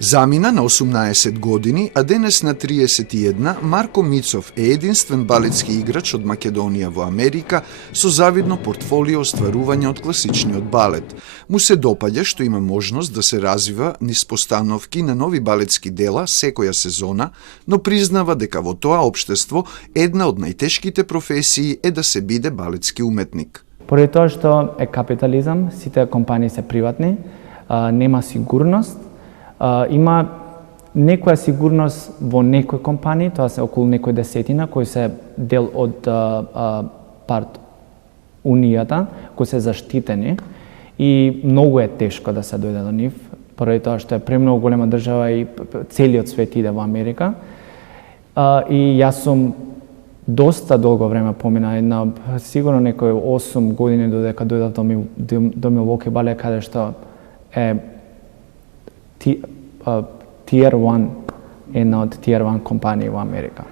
Замина на 18 години, а денес на 31, Марко Мицов е единствен балетски играч од Македонија во Америка со завидно портфолио остварување од класичниот балет. Му се допаѓа што има можност да се развива низ постановки на нови балетски дела секоја сезона, но признава дека во тоа општество една од најтешките професии е да се биде балетски уметник. Поради тоа што е капитализам, сите компании се приватни, нема сигурност. Има некоја сигурност во некои компании, тоа се околу некој десетина, кои се дел од парт Унијата, кои се заштитени и многу е тешко да се дојде до нив, поради тоа што е премногу голема држава и целиот свет иде во Америка. И јас сум доста долго време помина, сигурно некои 8 години додека дојдов до Милвоки Балет, каде што е Tier 1, една од Tier 1 компании во Америка.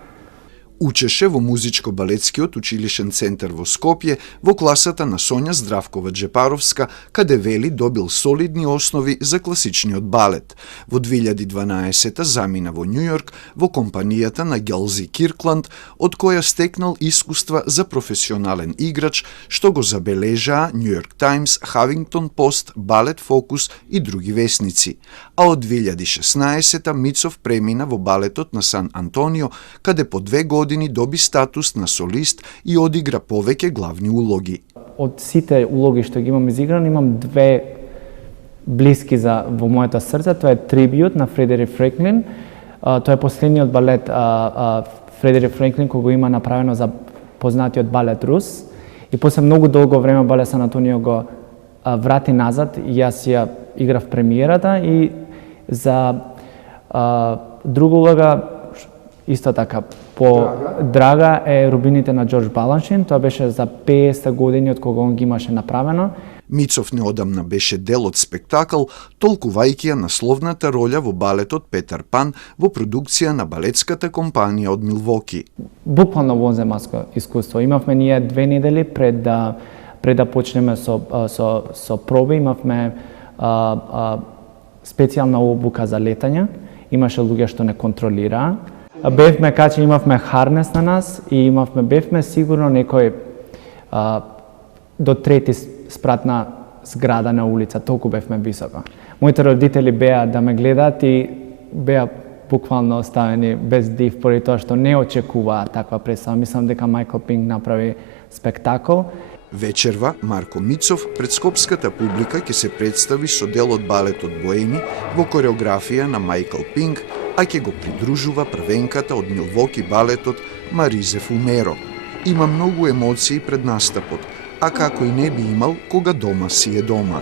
Учеше во музичко-балетскиот училишен центар во Скопје во класата на Сонја Здравкова-Джепаровска, каде вели добил солидни основи за класичниот балет. Во 2012 замина во Њујорк во компанијата на Гелзи Киркланд, од која стекнал искуства за професионален играч, што го забележаа Њујорк Таймс, Хавингтон Пост, Балет Фокус и други весници. А од 2016 Мицов премина во балетот на Сан Антонио, каде по 2 години доби статус на солист и одигра повеќе главни улоги. Од сите улоги што ги имам изиграни, имам две блиски во моето срце. Тоа е трибют на Фредерик Франклин. Тоа е последниот балет Фредерик Франклин кој го има направено за познатиот балет Рус. И после многу долго време балет Сан Антонио го врати назад и јас ја играв премиерата и за друга улога исто така драга е Рубините на Џорџ Баланшин. Тоа беше за 50 години од кога он ги имаше направено. Мицов неодамна беше дел од спектакл, толкувајќи ја насловната роља во балетот Петар Пан во продукција на балетската компанија од Милвоки. Буквално вонземанско искуство. Имавме ние 2 недели пред да почнеме со проби, имавме специјална обука за летање. Имаше луѓе што не контролираа. Бевме качи, имавме харнес на нас и бевме сигурно некој до 3-ти спратна зграда на улица, толку бевме високо. Моите родители беа да ме гледаат и беа буквално оставени без див, поради тоа што не очекуваа таква представа. Мислам дека Майкл Пинк направи спектакл. Вечерва Марко Мицов пред скопската публика ќе се представи со дел од балетот Боеми во кореографија на Майкл Пинк, а ќе го придружува првенката од Милвоки балетот Маризе Фумеро. Има многу емоции пред настапот, а како и не би имал кога дома си е дома.